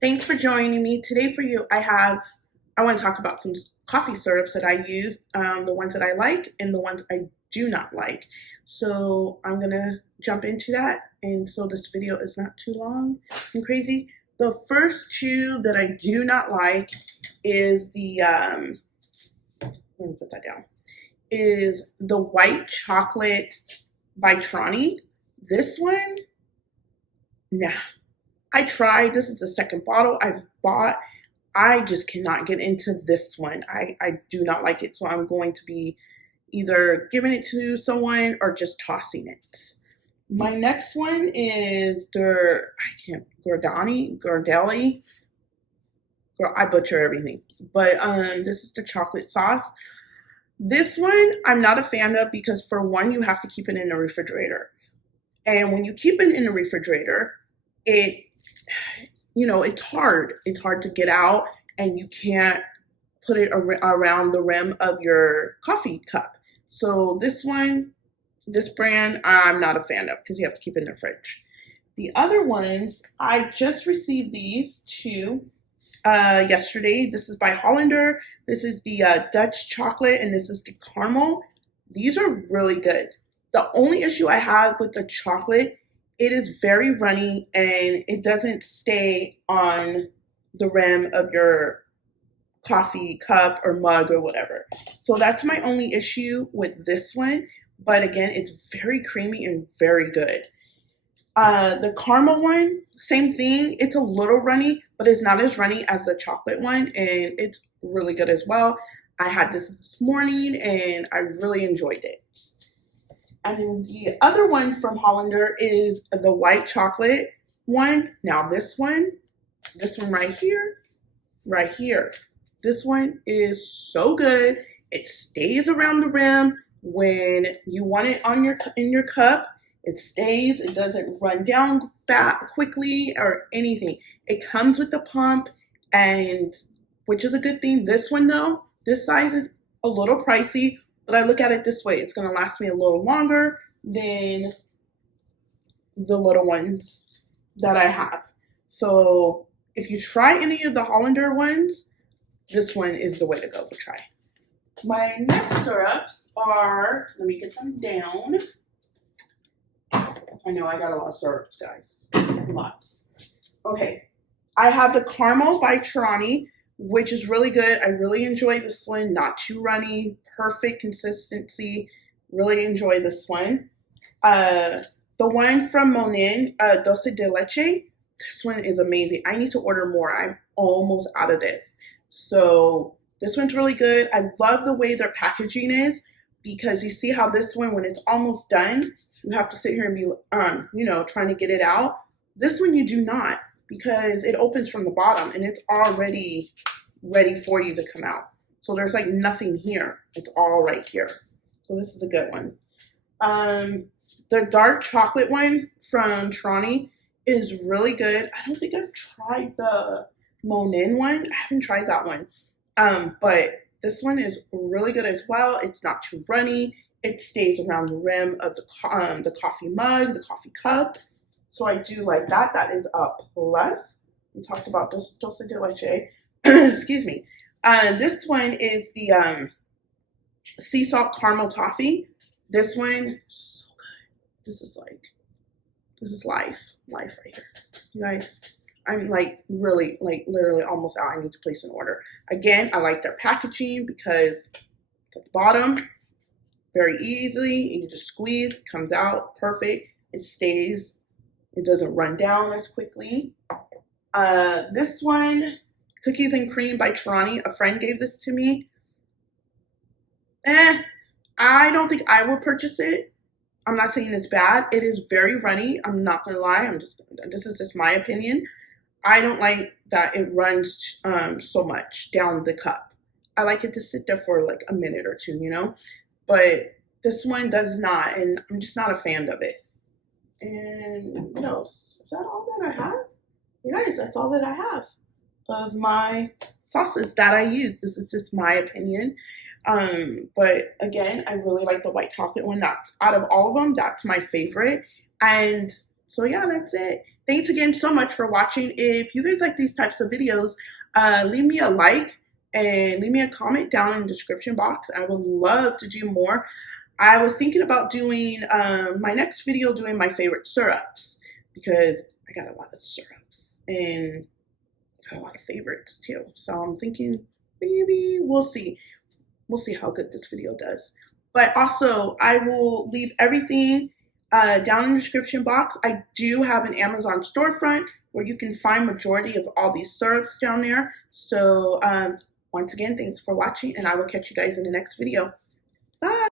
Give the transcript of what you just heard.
Thanks for joining me. Today for you, I want to talk about some coffee syrups that I use, the ones that I like and the ones I do not like. So I'm going to jump into that. And so this video is not too long and crazy. The first two that I do not like is let me put that down, is the white chocolate by Trani. This one, nah. I tried. This is the second bottle I've bought. I just cannot get into this one. I do not like it. So I'm going to be either giving it to someone or just tossing it. My next one is Gardelli. Girl, I butcher everything. But this is the chocolate sauce. This one I'm not a fan of because for one, you have to keep it in the refrigerator. And when you keep it in the refrigerator, it's hard. It's hard to get out and you can't put it around the rim of your coffee cup. So this brand, I'm not a fan of because you have to keep it in the fridge. The other ones, I just received these two yesterday. This is by Hollander. This is the Dutch chocolate and this is the caramel. These are really good. The only issue I have with the chocolate, it is very runny and it doesn't stay on the rim of your coffee cup or mug or whatever. So that's my only issue with this one. But again, it's very creamy and very good. The caramel one, same thing. It's a little runny, but it's not as runny as the chocolate one. And it's really good as well. I had this morning and I really enjoyed it. And the other one from Hollander is the white chocolate one. Now this one right here. This one is so good. It stays around the rim when you want it in your cup. It stays. It doesn't run down quickly or anything. It comes with the pump, and which is a good thing. This one though, this size is a little pricey. But I look at it this way, it's going to last me a little longer than the little ones that I have. So if you try any of the Hollander ones, this one is the way to go to try. My next syrups are, let me get them down. I know I got a lot of syrups, guys. Lots. Okay. I have the caramel by Trani, which is really good. I really enjoy this one. Not too runny, perfect consistency. Really enjoy this one. The one from Monin, Dulce de Leche. This one is amazing. I need to order more. I'm almost out of this. So this one's really good. I love the way their packaging is because you see how this one, when it's almost done, you have to sit here and be, trying to get it out. This one you do not, because it opens from the bottom and it's already ready for you to come out. So there's like nothing here. It's all right here. So this is a good one. The dark chocolate one from Trani is really good. I don't think I've tried the Monin one. I haven't tried that one. But this one is really good as well. It's not too runny. It stays around the rim of the coffee mug, the coffee cup. So I do like that. That is a plus. We talked about Dulce de Leche. Excuse me. This one is the sea salt caramel toffee. This one, so good. This is life right here. You guys, I'm like really, like literally almost out. I need to place an order. Again, I like their packaging because it's at the bottom, very easily. You just squeeze, it comes out perfect. It stays. It doesn't run down as quickly. This one, Cookies and Cream by Trani. A friend gave this to me. I don't think I will purchase it. I'm not saying it's bad. It is very runny. I'm not gonna lie. This is just my opinion. I don't like that it runs so much down the cup. I like it to sit there for like a minute or two, But this one does not, and I'm just not a fan of it. And what else? Is that all that I have? You guys, that's all that I have of my sauces that I use. This is just my opinion. But again, I really like the white chocolate one. That's out of all of them, that's my favorite. And so yeah, that's it. thanks again so much for watching. If you guys like these types of videos, leave me a like and leave me a comment down in the description box. I would love to do more. I was thinking about doing my next video doing my favorite syrups because I got a lot of syrups and got a lot of favorites too. So I'm thinking maybe we'll see. We'll see how good this video does. But also, I will leave everything down in the description box. I do have an Amazon storefront where you can find majority of all these syrups down there. So once again, thanks for watching, and I will catch you guys in the next video. Bye.